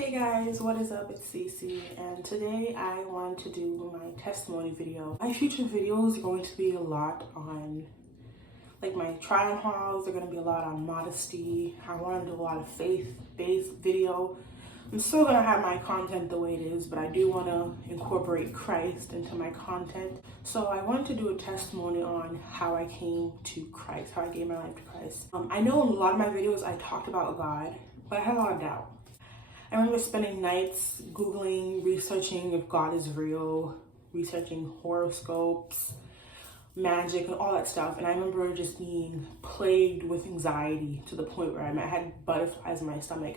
Hey guys, what is up? It's Cece, and today I want to do my testimony video. My future videos are going to be a lot on like my try on hauls. They're going to be a lot on modesty. I want to do a lot of faith-based video. I'm still going to have my content the way it is, but I do want to incorporate Christ into my content. So I wanted to do a testimony on how I came to Christ, how I gave my life to Christ. I know in a lot of my videos I talked about God, but I had a lot of doubt. I remember spending nights Googling, researching if God is real, researching horoscopes, magic, and all that stuff. And I remember just being plagued with anxiety to the point where I had butterflies in my stomach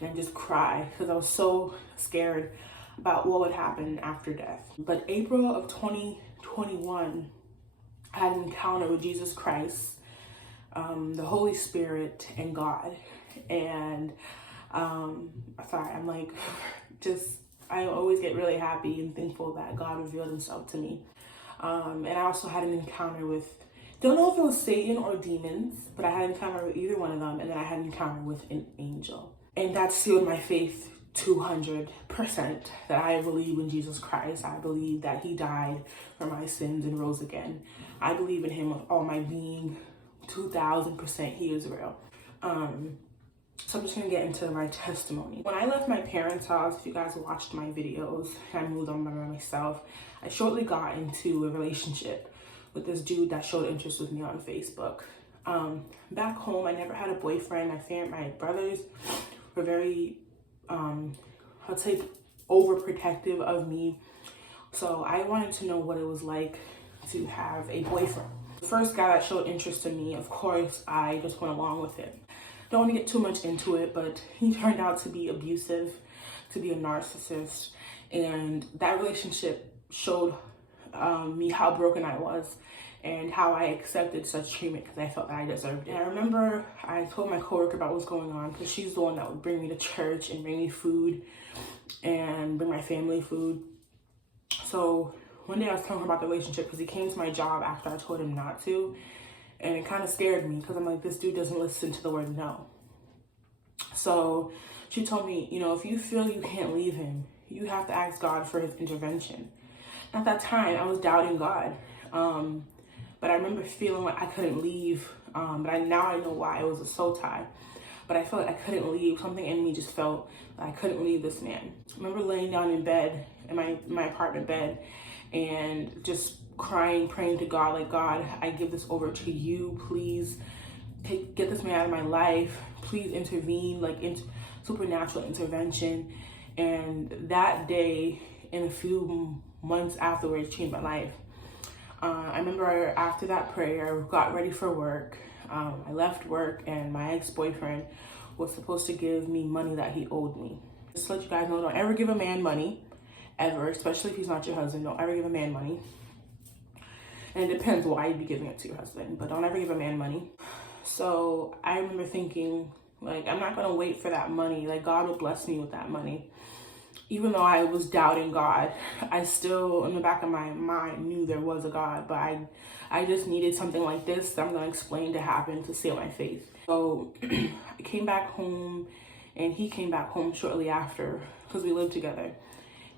and I just cried because I was so scared about what would happen after death. But April of 2021, I had an encounter with Jesus Christ, the Holy Spirit, and God. And I always get really happy and thankful that God revealed himself to me. And I also had an encounter with, don't know if it was Satan or demons, but I had an encounter with either one of them, and then I had an encounter with an angel. And that sealed my faith 200% that I believe in Jesus Christ. I believe that he died for my sins and rose again. I believe in him with all my being. 2000% he is real. So I'm just gonna get into my testimony. When I left my parents' house, if you guys watched my videos, I moved on by myself. I shortly got into a relationship with this dude that showed interest with me on Facebook. Back home, I never had a boyfriend. My brothers were very, I'd say, overprotective of me. So I wanted to know what it was like to have a boyfriend. The first guy that showed interest in me, of course, I just went along with it. Don't want to get too much into it, but he turned out to be abusive, to be a narcissist, and that relationship showed me how broken I was and how I accepted such treatment because I felt that I deserved it. And I remember I told my coworker about what's going on because she's the one that would bring me to church and bring me food and bring my family food. So one day I was telling her about the relationship because he came to my job after I told him not to. And it kind of scared me because I'm like, this dude doesn't listen to the word no. So she told me, if you feel you can't leave him, you have to ask God for his intervention. At that time, I was doubting God. But I remember feeling like I couldn't leave. But now I know why. It was a soul tie. But I felt like I couldn't leave. Something in me just felt that I couldn't leave this man. I remember laying down in bed, in my apartment bed, and just crying, praying to God, like, God, I give this over to you. Please get this man out of my life. Please intervene, like supernatural intervention. And that day and a few months afterwards changed my life. I remember after that prayer, I got ready for work. I left work and my ex-boyfriend was supposed to give me money that he owed me. Just to let you guys know, don't ever give a man money, ever, especially if he's not your husband. Don't ever give a man money. And it depends why you'd be giving it to your husband, but don't ever give a man money. So I remember thinking, like, I'm not gonna wait for that money. Like, God will bless me with that money. Even though I was doubting God, I still, in the back of my mind, knew there was a God, but I just needed something like this that I'm gonna explain to happen to seal my faith. So I came back home and he came back home shortly after because we lived together.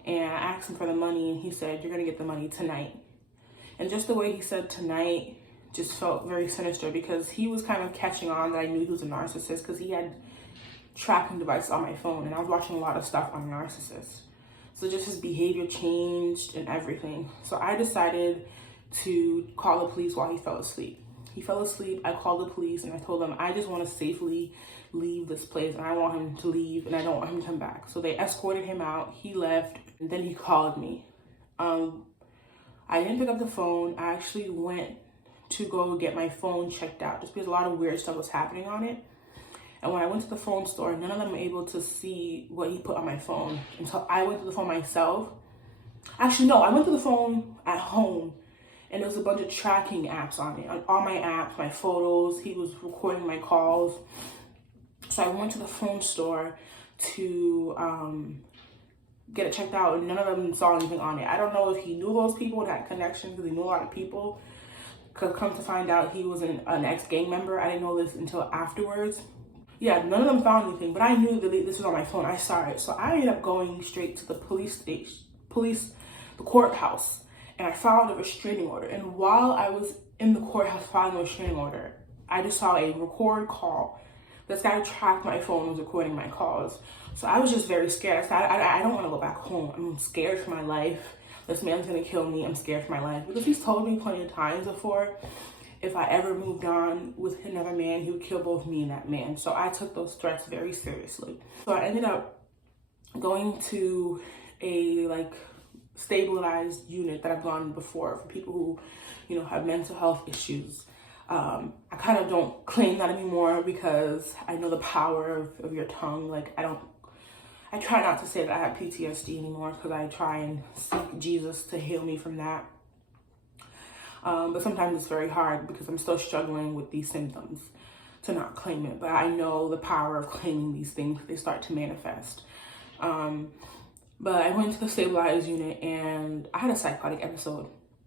And I asked him for the money and he said, you're gonna get the money tonight. And just the way he said tonight just felt very sinister because he was kind of catching on that I knew he was a narcissist because he had tracking devices on my phone and I was watching a lot of stuff on narcissists. So just his behavior changed and everything. So I decided to call the police while he fell asleep. He fell asleep, I called the police and I told them I just want to safely leave this place and I want him to leave and I don't want him to come back. So they escorted him out, he left, and then he called me. I didn't pick up the phone. I actually went to go get my phone checked out just because a lot of weird stuff was happening on it. And when I went to the phone store, none of them were able to see what he put on my phone until I went to the phone myself. Actually, no, I went to the phone at home and there was a bunch of tracking apps on it. On all my apps, my photos, he was recording my calls. So I went to the phone store to get it checked out and none of them saw anything on it. I don't know if he knew those people and had connections because he knew a lot of people. Because come to find out he was an ex-gang member. I didn't know this until afterwards. Yeah, none of them found anything, but I knew that this was on my phone. I saw it. So I ended up going straight to the the courthouse, and I filed a restraining order. And while I was in the courthouse filing a restraining order, I just saw a record call. This guy tracked my phone and was recording my calls. So I was just very scared. I said, I don't want to go back home. I'm scared for my life. This man's going to kill me. I'm scared for my life. Because he's told me plenty of times before, if I ever moved on with another man, he would kill both me and that man. So I took those threats very seriously. So I ended up going to a stabilized unit that I've gone before for people who, have mental health issues. I kind of don't claim that anymore because I know the power of your tongue. I try not to say that I have PTSD anymore because I try and seek Jesus to heal me from that. But sometimes it's very hard because I'm still struggling with these symptoms to not claim it. But I know the power of claiming these things. They start to manifest. But I went to the stabilized unit and I had a psychotic episode.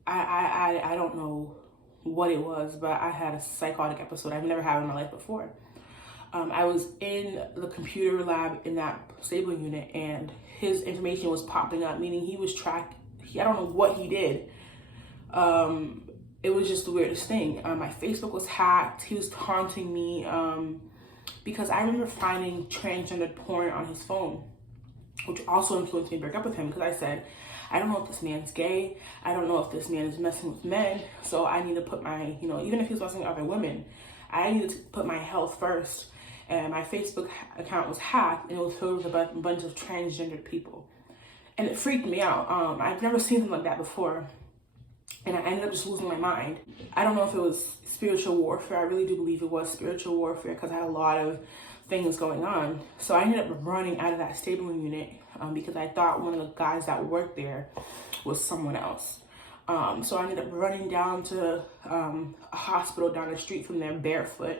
I don't know what it was, but I had a psychotic episode I've never had in my life before. I was in the computer lab in that stable unit and his information was popping up, meaning he was tracked. I don't know what he did. It was just the weirdest thing. My Facebook was hacked. He was taunting me because I remember finding transgender porn on his phone, which also influenced me to break up with him because I said, I don't know if this man's gay. I don't know if this man is messing with men. So I need to put my, even if he's messing with other women, I needed to put my health first. And my Facebook account was hacked and it was filled with a bunch of transgendered people. And it freaked me out. I've never seen something like that before. And I ended up just losing my mind. I don't know if it was spiritual warfare. I really do believe it was spiritual warfare because I had a lot of things going on. So I ended up running out of that stable unit because I thought one of the guys that worked there was someone else. So I ended up running down to a hospital down the street from there barefoot.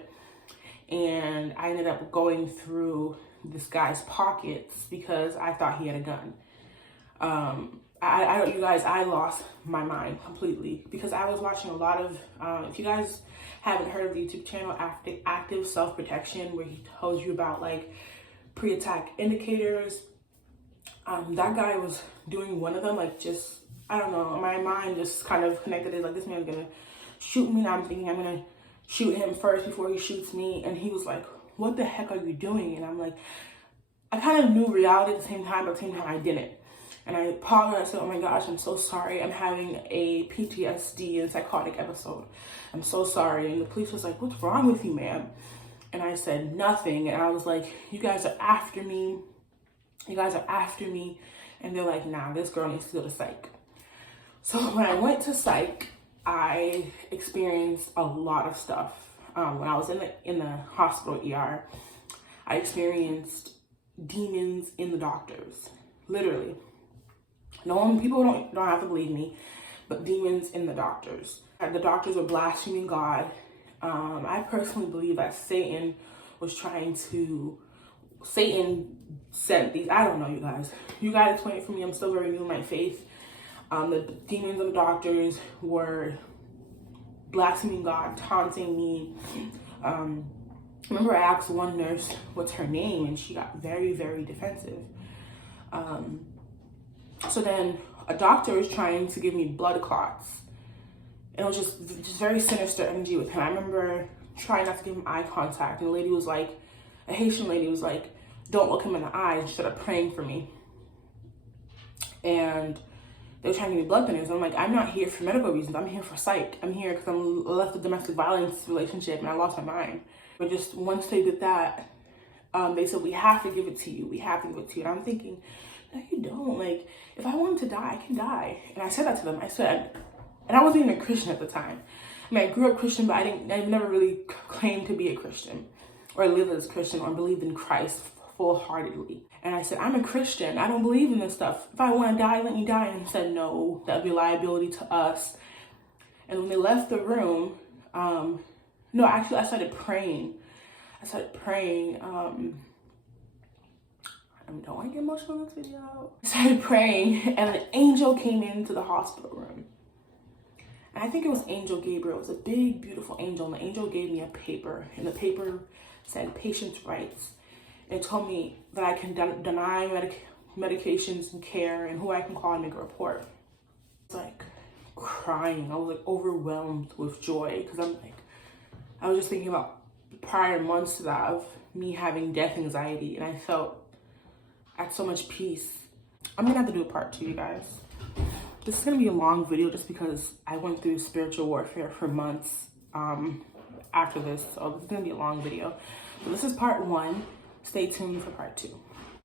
And I ended up going through this guy's pockets because I thought he had a gun. I lost my mind completely because I was watching a lot of, if you guys haven't heard of the YouTube channel, Active Self-Protection, where he tells you about pre-attack indicators. That guy was doing one of them, I don't know, my mind just kind of connected it, this man's gonna shoot me, and I'm thinking I'm gonna shoot him first before he shoots me, and he was like, what the heck are you doing? And I'm like, I kind of knew reality at the same time, but at the same time I didn't. And I apologized. I said, oh my gosh, I'm so sorry. I'm having a PTSD and psychotic episode. I'm so sorry. And the police was like, what's wrong with you, ma'am? And I said, nothing. And I was like, you guys are after me. You guys are after me. And they're like, nah, this girl needs to go to psych. So when I went to psych, I experienced a lot of stuff. When I was in the hospital ER, I experienced demons in the doctors, literally. People don't have to believe me, but demons in the doctors. The doctors were blaspheming God. I personally believe that Satan sent these. I don't know, you guys. You guys explain it for me. I'm still very new in my faith. The demons in the doctors were blaspheming God, taunting me. Remember I asked one nurse what's her name, and she got very, very defensive. So then a doctor was trying to give me blood clots. And it was just very sinister energy with him. I remember trying not to give him eye contact. And the lady was like, a Haitian lady was like, don't look him in the eyes. And she started praying for me. And they were trying to give me blood thinners. I'm like, I'm not here for medical reasons. I'm here for psych. I'm here because I left a domestic violence relationship and I lost my mind. But just once they did that, they said, we have to give it to you. We have to give it to you. And I'm thinking, no, you don't. If I wanted to die, I can die. And I said that to them. I said, and I wasn't even a Christian at the time. I grew up Christian, but I never really claimed to be a Christian or live as a Christian or believed in Christ full-heartedly. And I said, I'm a Christian. I don't believe in this stuff. If I want to die, let me die. And he said, no, that would be a liability to us. And when they left the room, I started praying. Don't I get emotional in this video? I started praying and an angel came into the hospital room. And I think it was Angel Gabriel. It was a big, beautiful angel. And the angel gave me a paper. And the paper said patient's rights. It told me that I can deny medications and care and who I can call and make a report. I was like crying. I was like overwhelmed with joy because I was just thinking about the prior months to that of me having death anxiety, and I felt at so much peace. I'm gonna have to do a part 2, you guys. This is gonna be a long video just because I went through spiritual warfare for months after this, so this is gonna be a long video. But this is part 1. Stay tuned for part 2.